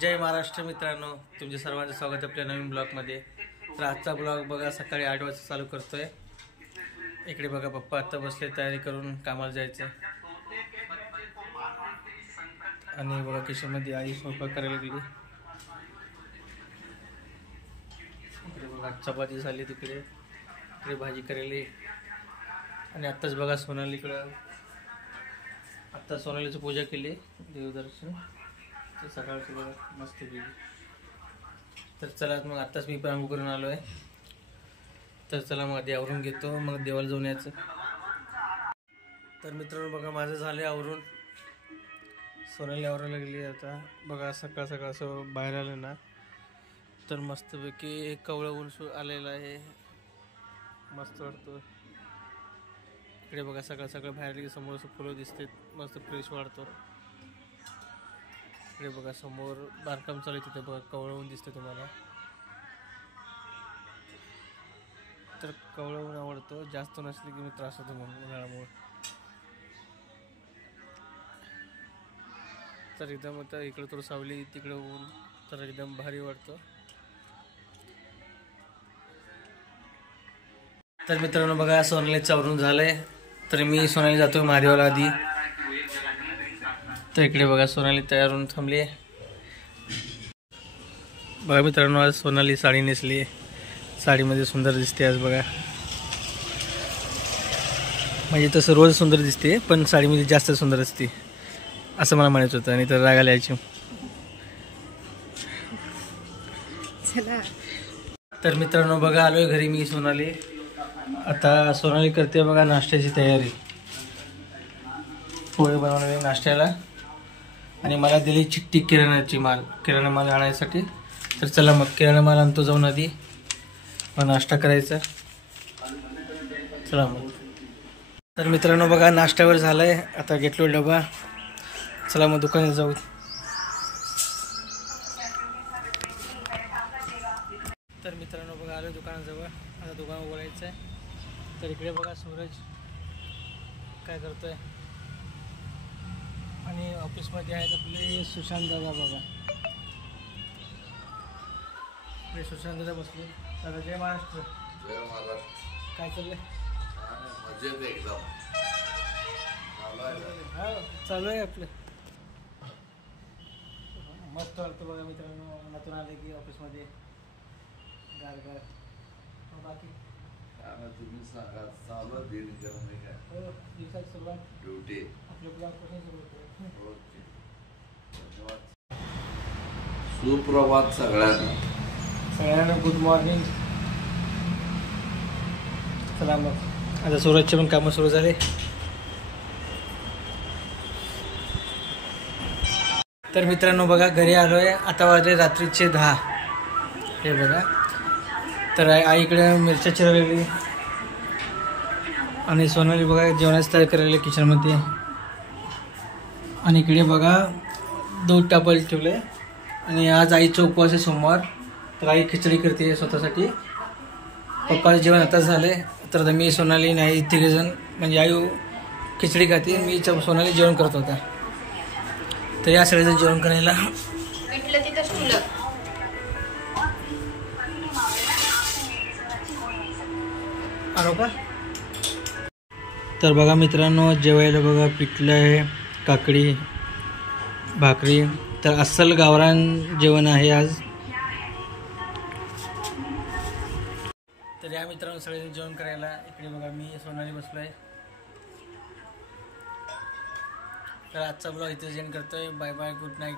जय महाराष्ट्र मित्रांनो, तुमचे सर्वांचं स्वागत आपल्या नवीन ब्लॉगमध्ये। तर आजचा ब्लॉग बघा सकाळी 8 वाजता चालू करतोय। इकडे बघा पप्पा आता बसले तयारी करून कामाला जायचं आणि बघा किचनमध्ये आई स्वयंपाक करायला गेली। इकडे बघा चपाती झाली, तिकडे भाजी करायली आणि आत्ताच बघा सोनालीकडं आता सोनालीची पूजा केली, देवदर्शन तर सकाळची बघा मस्त केली। तर चला मग आत्ताच मी पण करून आलो आहे, तर चला मग आधी आवरून घेतो, मग देवाला जाऊन यायचं। तर मित्रांनो बघा माझं झालं आवरून, सोनाली आवरायला लागली। आता बघा सकाळ सकाळ असं बाहेर आलं ना तर मस्तपैकी कवळं ऊन आलेलं आहे, मस्त वाटतं। इकडे बघा सकाळ सकाळ बाहेर गेली, समोर फुलं दिसते, मस्त फ्रेश वाटतो। इकडे बघा समोर बांधकाम चालू आहे, तिथे बघा कवळं ऊन दिसते तुम्हाला। तर कवळं ऊन आवडतो, जास्त नसले की मी त्रास होतो मग उन्हाळ्यामुळे। तर एकदम आता इकडे थोडं सावली, तिकडे ऊन, तर एकदम भारी वाटतं। तर मित्रांनो बघा सोनाली चावरून झालंय, तर मी सोनाली जातो महादेवाला आधी। तर इकडे बघा सोनाली तयार होऊन थांबली आहे। बघा मित्रांनो आज सोनाली साडी नेसली आहे, साडीमध्ये सुंदर दिसते आज बघा। म्हणजे तसं रोज सुंदर दिसते पण साडीमध्ये जास्त सुंदर असते असं मला म्हणायचं होतं, आणि तर रागाला यायची। तर मित्रांनो बघा आलोय घरी मी, सोनाली आता सोनाली करते बघा नाश्त्याची तयारी, पोहे बनवले नाश्त्याला आणि मला दिली चिठ्ठी किराणा माल आणायसाठी। तर चला मग किराणा माल आणतो जाऊन आधी, मग नाश्ता करायचा, चला मग। तर मित्रांनो बघा नाश्त्यावर झालाय, आता घेतलो डबा, चला मग दुकानात जाऊ। तर मित्रांनो बघा आलो दुकानाजवळ, आता दुकान उघडायचं आहे। तर इकडे बघा सूरज काय करतोय आणि ऑफिसमध्ये आहेत आपले सुशांत दादा बघा, आपले सुशांत दादा बसले। दादा जय महाराष्ट्र। जय महाराष्ट्र। काय चाललंय? मजेत एकदम चालू आहे आपलं, मस्त वाटतं बघा मित्रांनो, उन्हातून आले की ऑफिसमध्ये गार। बाकी तुम्ही सांगा, चालू दिन करणे काय? हो, दिवसाची सुरुवात ड्युटी आपल्या ब्लॉगपासून सुरू होते। ओके, धन्यवाद। सुप्रभात सगळ्यांना, गुड मॉर्निंग। चला मग आता सूरजचे पण कामं सुरू झाले। तर मित्रांनो बघा घरी आलोय, आता वाजले रात्रीचे 10, हे बघा। तर आईकडे मिरच्या चिरवली आणि सोनाली बघा जेवणाची तयारी करायला किचनमध्ये, आणि इकडे बघा दूध तापायला ठेवले, आणि आज आईचा उपवास आहे सोमवार, तर आई खिचडी करते स्वतःसाठी। पप्पाचं जेवण आता झाले, तर आता मी सोनाली नाही तिघेजण, म्हणजे आई खिचडी खाते, मी सोनाली जेवण करत होता, तर या सगळेजण जेवण करायला आलो का। तर बघा मित्रांनो जेवायला बघा पिठलं आहे, काकडी, भाकरी, तर अस्सल गावरान जेवण आहे आज। तर या मित्रांनो सगळेजण जेवण करायला, इकडे बघा मी सोनाली बसलोय। तर आजचा ब्लॉग इथे एंड करतोय, बाय बाय, गुड नाईट।